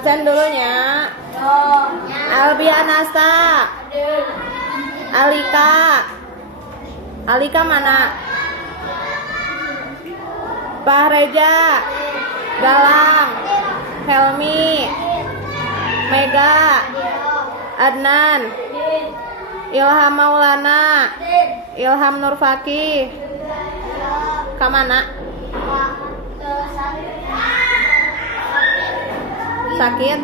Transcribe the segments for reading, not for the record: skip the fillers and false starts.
Absen dulunya. Albianasa. Alika. Alika mana? Pak Reja. Galang. Helmi. Mega. Adnan. Ilham Maulana. Ilham Nurfaki. Kamana? Sakit.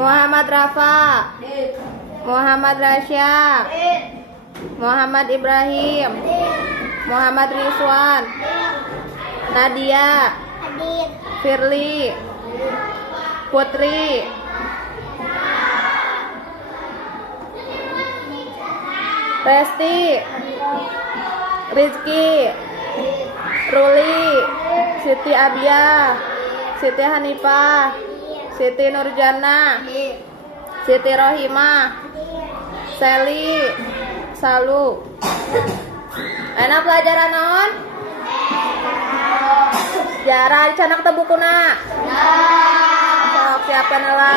Muhammad Rafa. Muhammad Rasya. Muhammad Ibrahim. Muhammad Rizwan. Nadia. Firly. Putri. Resti. Rizky. Ruli. Siti Abia. Siti Hanifah. Siti Nurjana. Siti Rohimah. Seli. Salu. Enak pelajaran naon? Sejarah canak teu bukuna. Sok siapkan heula.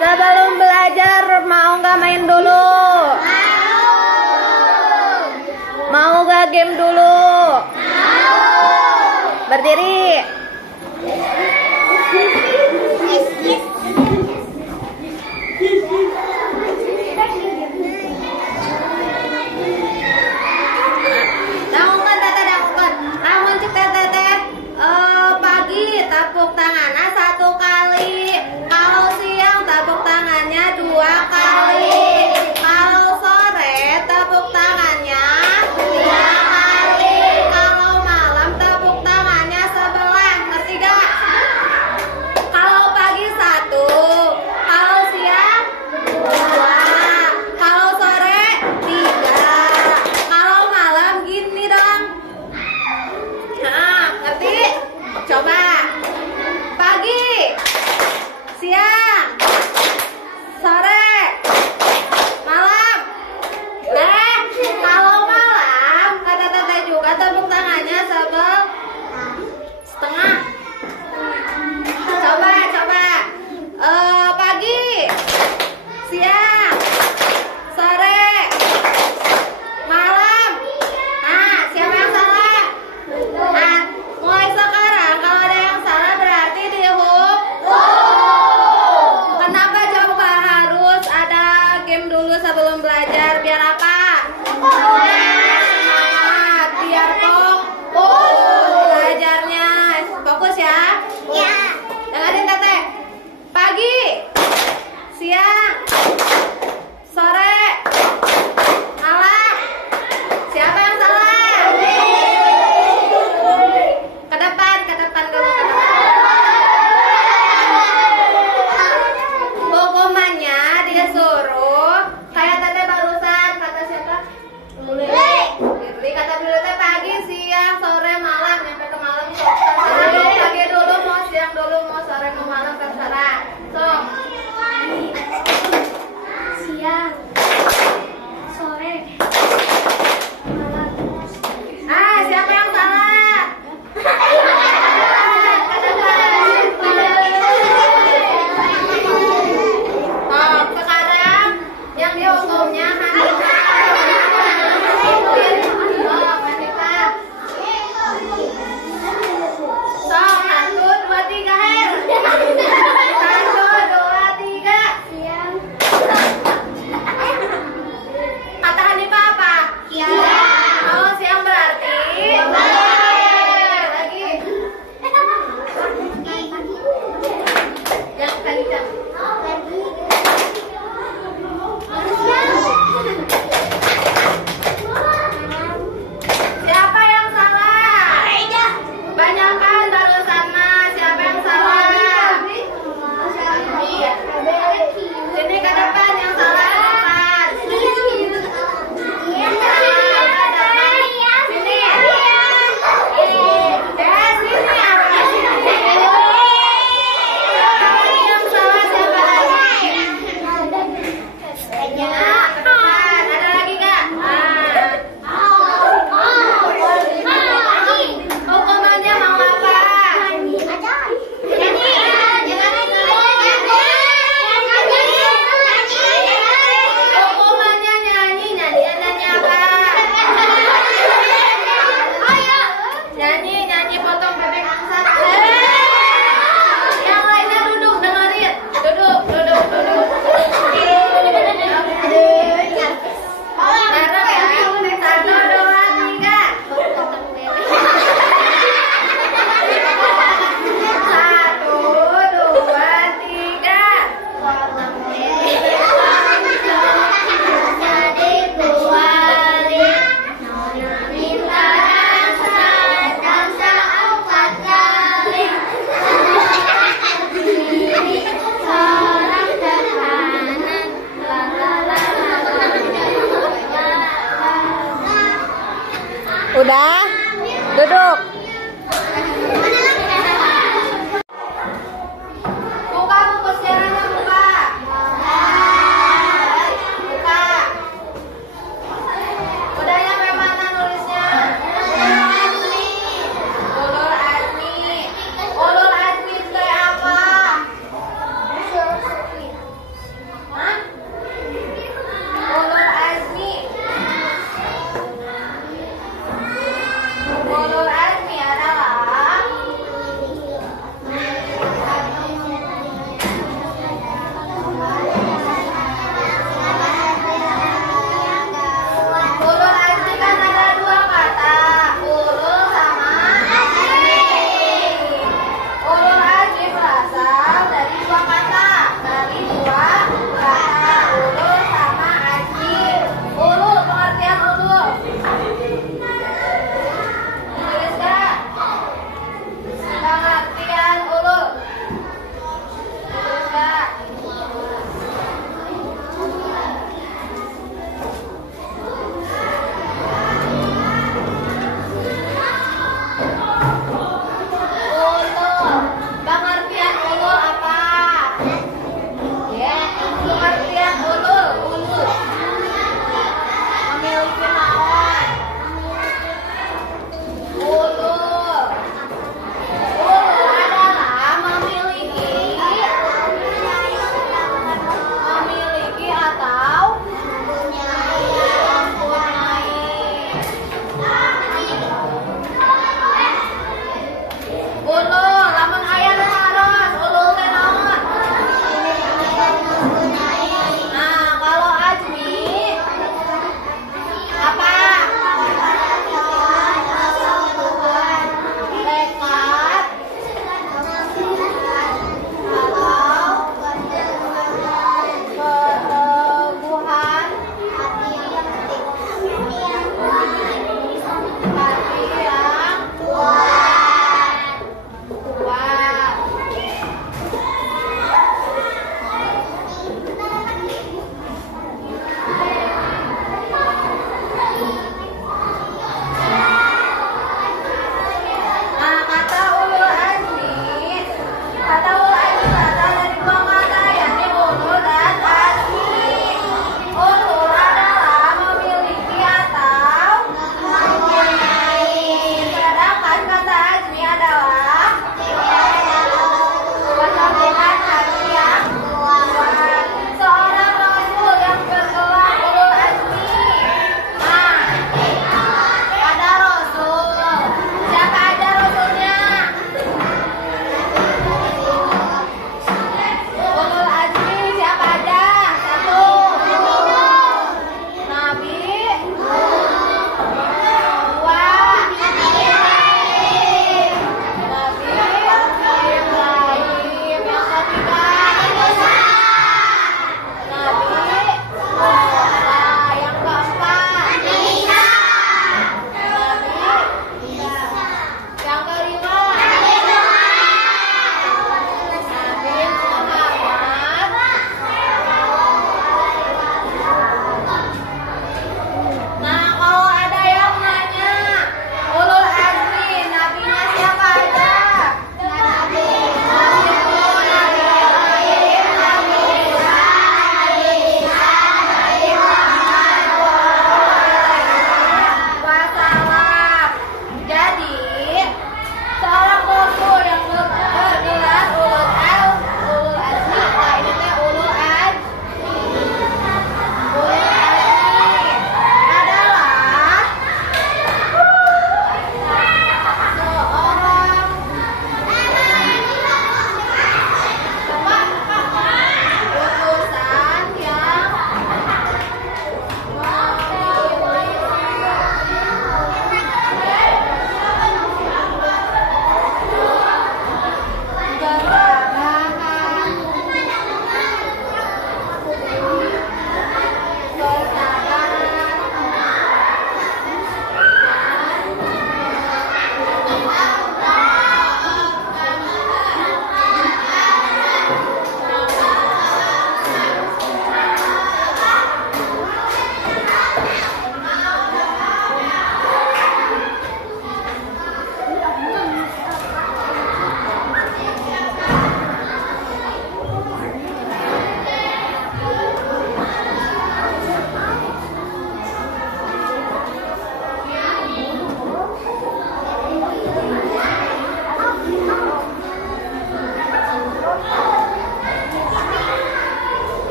Sebelum belajar mau nggak main dulu? Mau nggak game dulu? Berdiri. Dangukan teteh, dangukan. Namun cek teteh pagi tepuk tangannya 1 kali. Kalau siang tepuk tangannya 2 kali. Kalau sore tepuk tangannya 3 kali. Kalau malam tepuk tangannya 11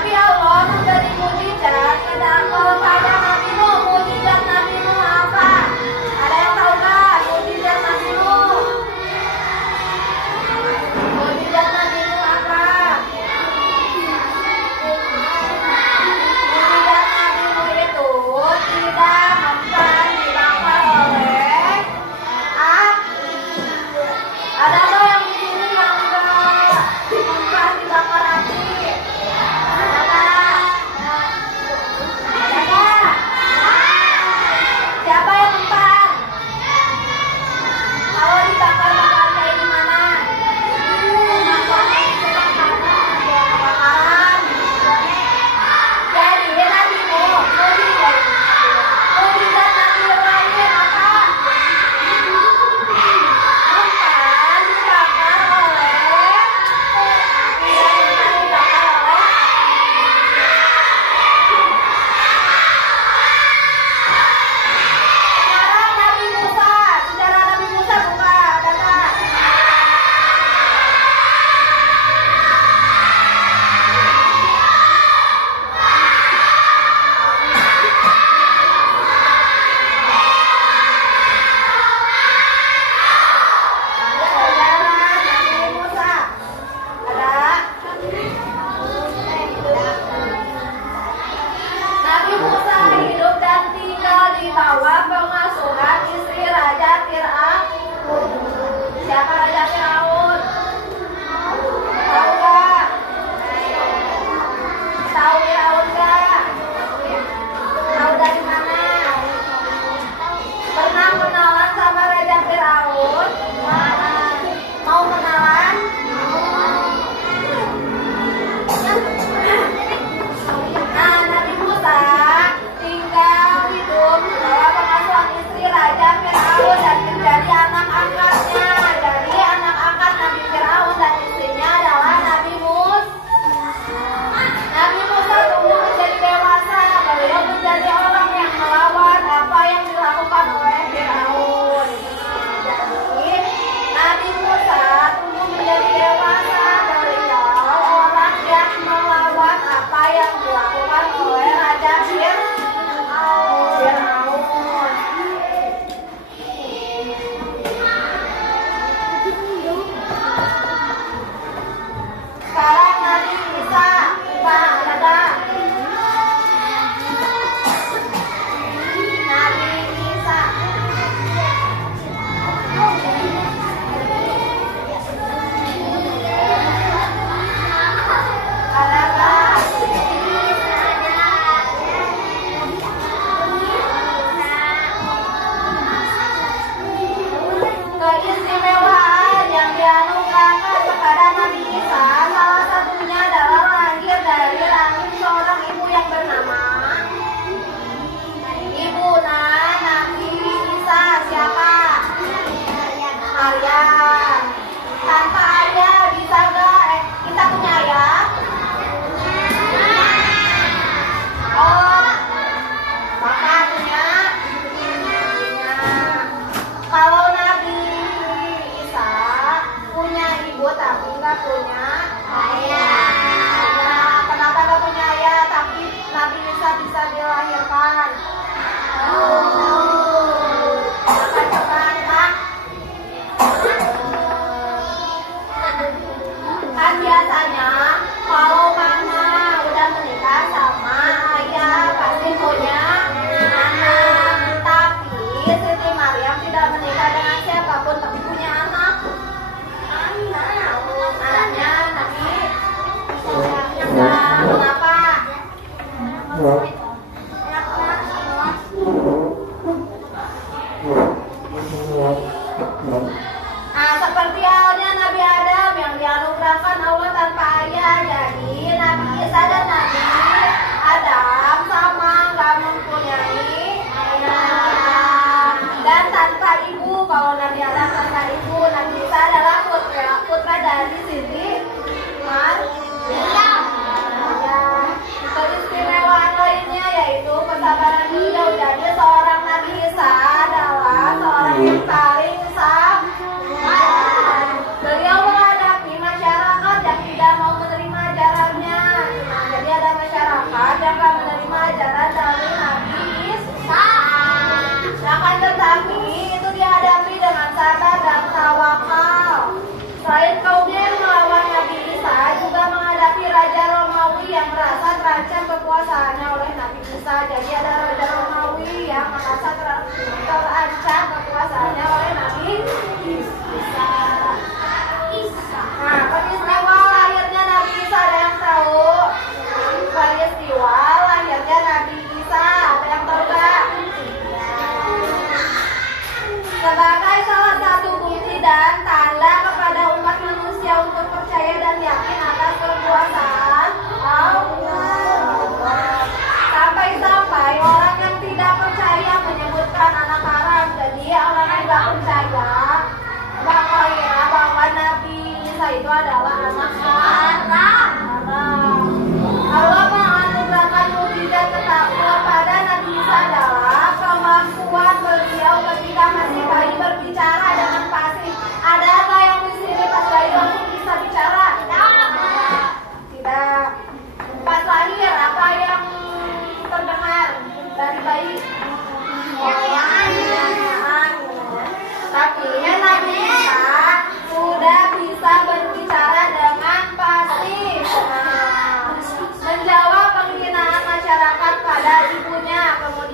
Tapi Allah memberi mujizat kepada Nabi Nuh. Mujizat Nabi Nuh apa? Ada yang tahu nggak mujizat Nabi Nuh? Mujizat Nabi Nuh apa? Mujizat Nabi Nuh itu tidak mempan dibakar oleh api. Ada nggak yang di sini yang enggak mempan dibakar api? Ada nggak? Ada nggak? Siapa yang mempan? Kalau dibakar bakal kayak gimana? Kebakaran. Jadi Nabi Nuh mujizat Nabi yang lainnya apa? Mempan dibakar oleh api. Mempan dibakar oleh sekarang Nabi Musa. Sejarah Nabi Musa buka, ada nggak? Sejarah Nabi Musa ada. Nabi Musa hidup dan tinggal di bawah pengasuhan istri Raja Fir'aun. Siapa Raja Fir'aun? Tahu nggak? Tahu Fir'aun nggak? Tahu dari mana? Pernah kenalan sama Raja Fir'aun? Mau kenalan? Nah, Nabi Musa tinggal hidup di bawah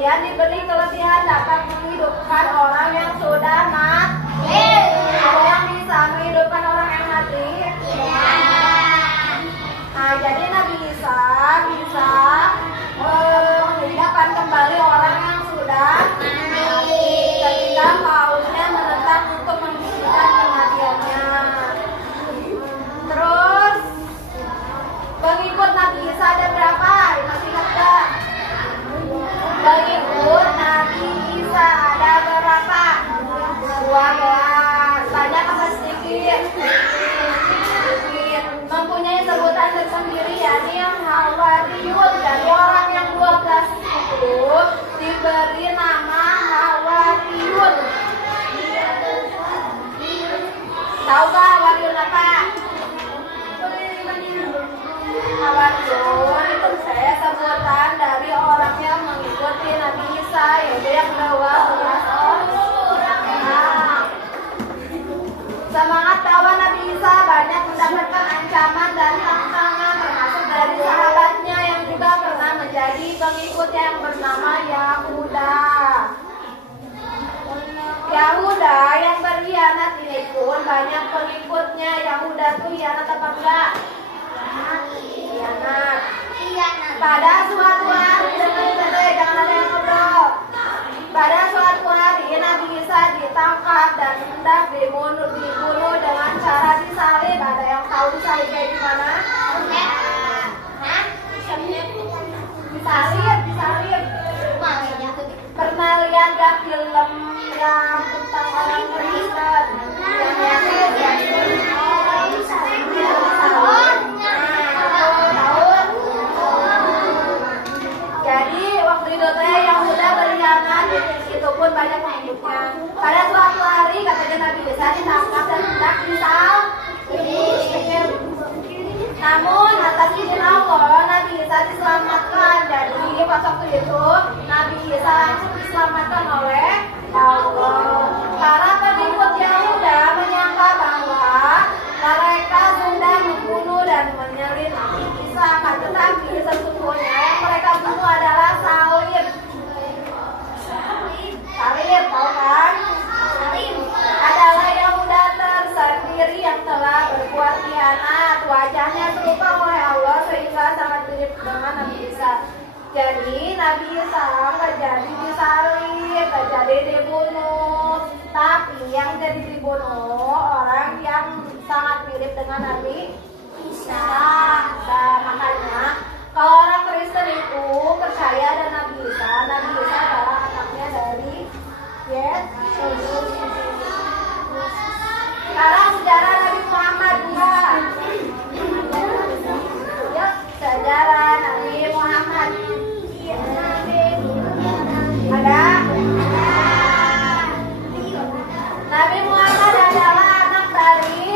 kalian diberi kelebihan dapat menghidupkan orang yang sudah mati. Ada yang bisa menghidupkan orang yang mati? Nah, jadi Nabi Isa bisa menghidupkan kembali orang yang sudah mati ketika kaumnya menentang untuk menghentikan kematiannya. Terus pengikut Nabi Isa ada berapa? Masih ingat gak? Pengikut Nabi Isa ada berapa? 12. Banyak apa sedikit? Sedikit. Mempunyai sebutan tersendiri, yakni yang Hawariyun. Dari orang yang 12 itu diberi nama Hawariyun. Tahu gak Hawariyun apa? Hawariyun itu saya sebutan dari orang yang mengikuti Nabi Isa, yaitu yang 12 orang. Semangat dakwah Nabi Isa banyak mendapatkan ancaman dan tantangan, termasuk dari sahabatnya yang juga pernah menjadi pengikutnya yang bernama Yahuda. Yahuda yang berkhianat ini pun banyak pengikutnya. Yahuda tuh hianat apa enggak? Hianat. Pada suatu hari, jangan ada yang ngobrol. Pada suatu hari Nabi Isa ditangkap dan hendak dibunuh dengan cara disalib. Ada yang tahu disalib kayak gimana? Disalib. Pernah lihat gak film yang tentang orang Kristen? Jadi waktu itu yang udah berkhianat itu pun banyak pengikutnya. Pada suatu hari katanya Nabi Isa ditangkap dan hendak disalib. Namun atas izin Allah Nabi Isa diselamatkan. Jadi pas waktu itu Nabi Isa langsung diselamatkan oleh Allah. Para pengikut Yahuda menyangka bahwa mereka sudah membunuh dan menyalib Nabi Isa, tetapi sesungguhnya yang mereka bunuh adalah salib. Salib, tahu kan? Adalah Yahuda tersendiri yang telah berbuat khianat. Wajahnya serupa oleh Allah sehingga sangat mirip dengan Nabi Isa. Jadi Nabi Isa nggak jadi disalib, nggak jadi dibunuh, tapi yang jadi dibunuh orang yang sangat mirip dengan Nabi Isa. Nah, makanya kalau orang Kristen itu percaya ada Nabi Isa adalah anaknya dari Yesus. Sekarang sejarah Nabi Muhammad juga. Yuk, sejarah Nabi Muhammad. Ada? Nabi Muhammad adalah anak dari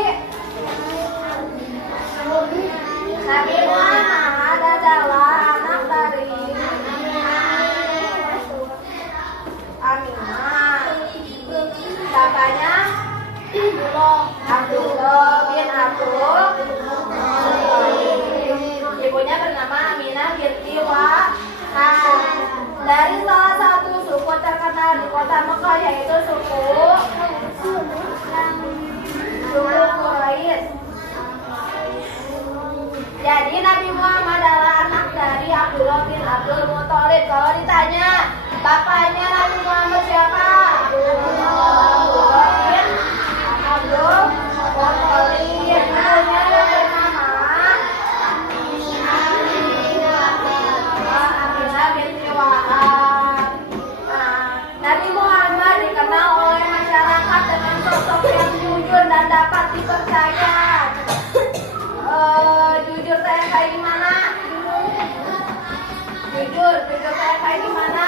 Aminah. Bapaknya Abdullah bin Abdul Muthalib. Ibunya bernama Aminah binti Wahab. Dari salah satu suku terkenal di kota Mekah, yaitu suku Quraisy. Jadi Nabi Muhammad adalah anak dari Abdullah bin Abdul Muthalib. Kalau ditanya bapaknya Nabi Muhammad siapa? Abdullah bin Abdul Muthalib. Ibunya yang bernama Aminah binti Wahab. Nabi Muhammad dikenal oleh masyarakat dengan sosok yang jujur dan dapat dipercaya. Jujur saya kayak gimana? Jujur saya kayak gimana?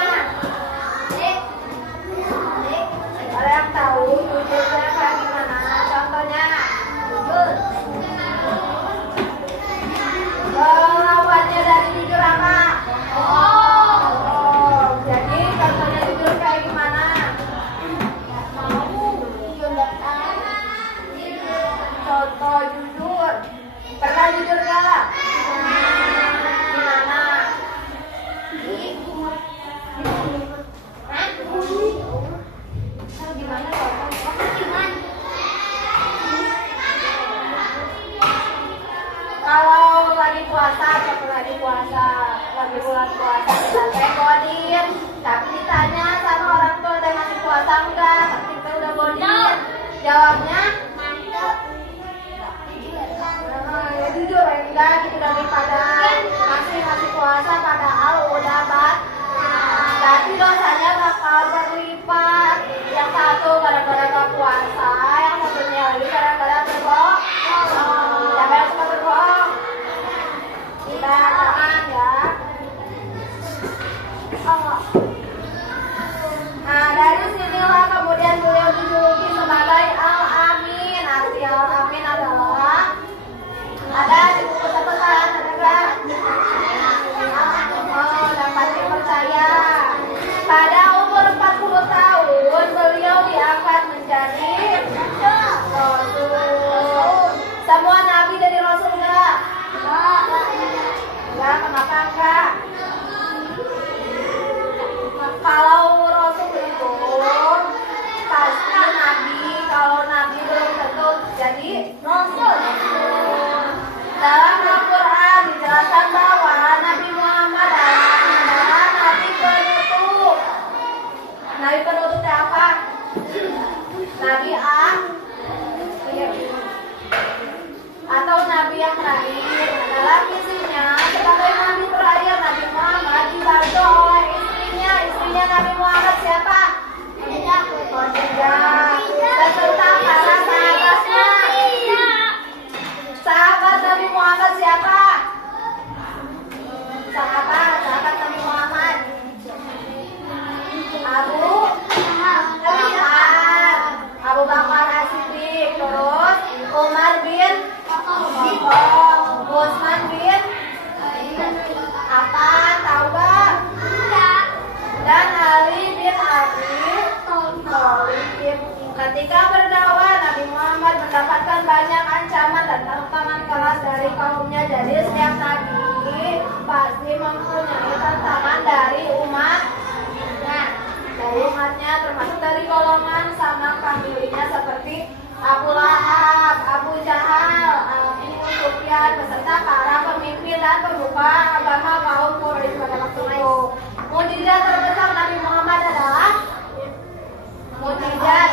puasa kita teh godin. Tapi ditanya sama orang tua udah masih puasa enggak? Tapi kita udah godin. Jawabnya ya jujur enggak gitu daripada masih puasa padahal udah tapi dosanya bakal berlipat. Yang satu gara-gara gak puasa, yang satunya lagi gara-gara berbohong. Siapa yang suka berbohong? Kita tangan ya. Nah dari sinilah kemudian beliau dijuluki sebagai Al-Amin. Arti Al-Amin adalah ada di buku catatan, ada nggak? Oh, dapat dipercaya. Pada umur 40 tahun beliau diangkat menjadi Rasul. Semua nabi dari Rasul enggak? Enggak, kenapa enggak? Kalau Rasul itu pasti nabi, kalau nabi belum tentu jadi Rasul. Dalam Al-Quran dijelaskan bahwa Nabi Muhammad adalah Nabi penutup. Nabi penutup itu apa? Nabi atau Nabi yang terakhir. Dalam misinya sebagai Nabi terakhir, Nabi Muhammad dibantu oleh istrinya. Istrinya Nabi Muhammad siapa? Khadijah. Beserta para sahabatnya. Sahabat Nabi Muhammad siapa? Sahabat Nabi Muhammad Abu Bakar As-Siddiq, terus Umar bin Khattab, Utsman bin apa? Tahu gak? Dan Ali bin Abi Thalib. Ketika berdakwah, Nabi Muhammad mendapatkan banyak ancaman dan tantangan keras dari kaumnya. Jadi setiap nabi pasti mempunyai tantangan dari umatnya. Dari umatnya termasuk dari golongan sama familinya seperti Abu Lahab, Abu Jahal, Abu Sufyan beserta para pemimpin dan pembuka agama kaum Quraisy pada waktu itu. Mukjizat terbesar Nabi Muhammad adalah mukjizat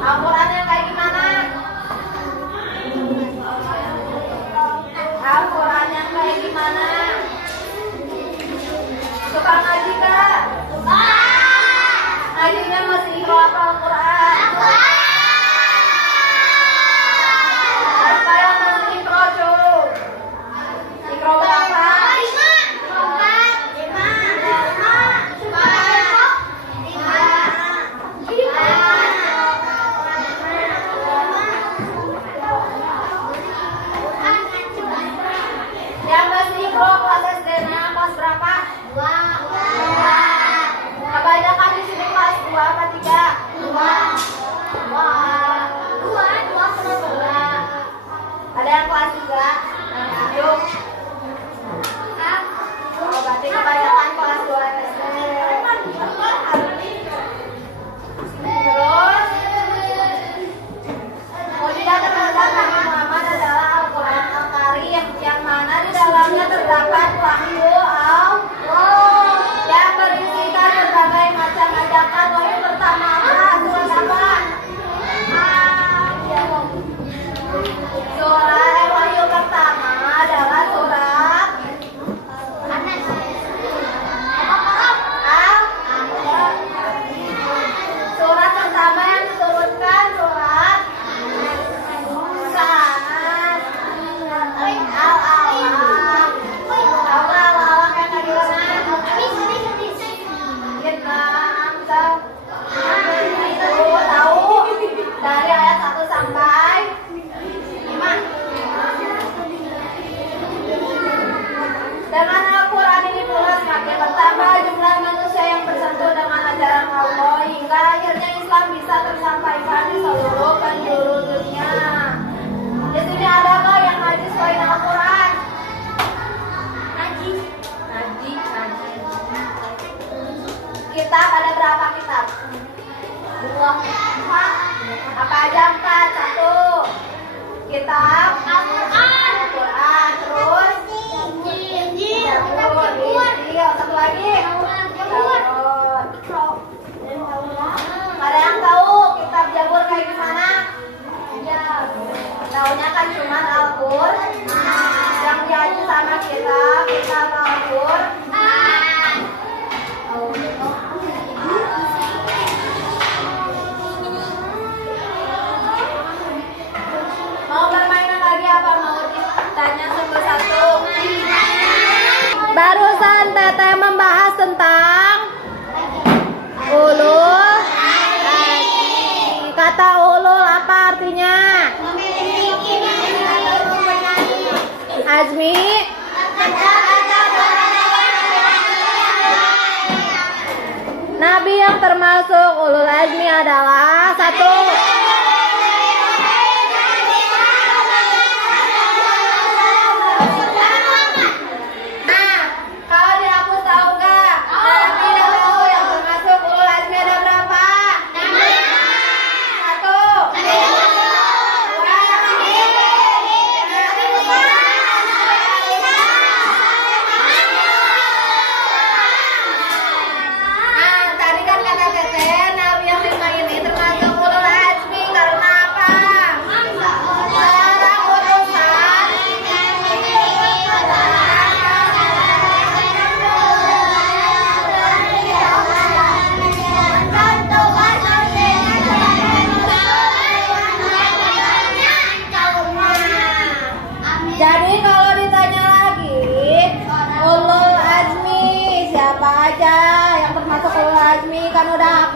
Al-Quran yang kayak gimana? Al-Quran yang kayak gimana? Suka ngaji gak? Suka. Ngajinya masih ikro apa Al-Quran? Siapa yang masih ikro cuy? Ikro berapa? Yang masih ikro kelas SD-nya kelas berapa? 2. Kebanyakan di sini kelas 2 apa 3? 2. Ada yang kelas 3? Yuk. Oh, berarti kebanyakan kelas 2 SD. Terus mukjizat terbesar Nabi Muhammad adalah Al-Quran Al-Karim, yang mana di dalamnya terdapat wahyu Allah yang berisikan berbagai macam ajakan. Wahyu pertama surat apa? Wahyu pertama adalah surat azmi. Nabi yang termasuk ulul azmi adalah satu. Nah, kalau dihapus tahu nggak? Nabi dahulu yang termasuk ulul azmi ada berapa? Satu. Tadi kan kata Teteh, Nabi yang 5 ini termasuk ulul azmi karena apa? Seorang utusan. Jadi kalau ditanya lagi, ulul azmi siapa aja yang termasuk ulul azmi kan udah